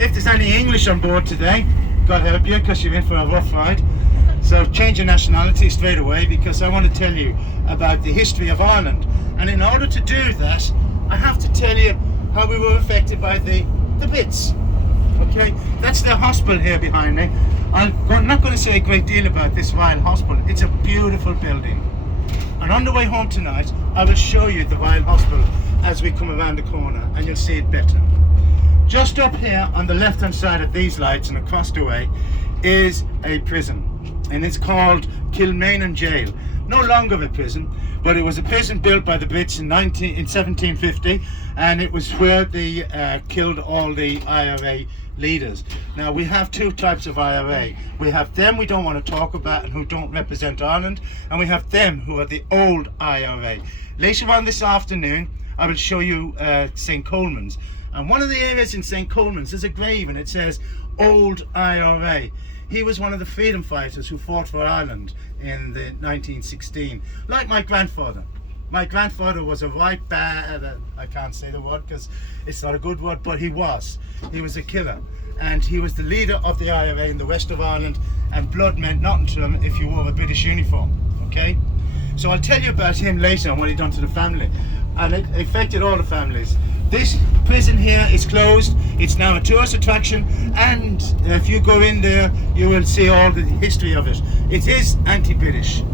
If there's any English on board today, God help you, because you're in for a rough ride. So change your nationality straight away, because I want to tell you about the history of Ireland. And in order to do that, I have to tell you how we were affected by the Bits. Okay, that's the hospital here behind me. I'm not going to say a great deal about this Royal Hospital. It's a beautiful building. And on the way home tonight, I will show you the Royal Hospital as we come around the corner, and you'll see it better. Just up here on the left hand side of these lights and across the way is a prison, and it's called Kilmainham Jail. No longer a prison, but it was a prison built by the Brits in 1750, and it was where they killed all the IRA leaders. Now we have two types of IRA. We have them we don't want to talk about and who don't represent Ireland, and we have them who are the old IRA. Later on this afternoon I will show you St. Coleman's, and one of the areas in St. Coleman's is a grave, and it says Old IRA. He was one of the freedom fighters who fought for Ireland in the 1916, like my grandfather. My grandfather was a right bad, I can't say the word because it's not a good word, but he was a killer, and he was the leader of the IRA in the west of Ireland, and blood meant nothing to him if you wore a British uniform. Okay, so I'll tell you about him later and what he done to the family, and it affected all the families. This prison here is closed. It's now a tourist attraction, and if you go in there you will see all the history of it. It is anti-British.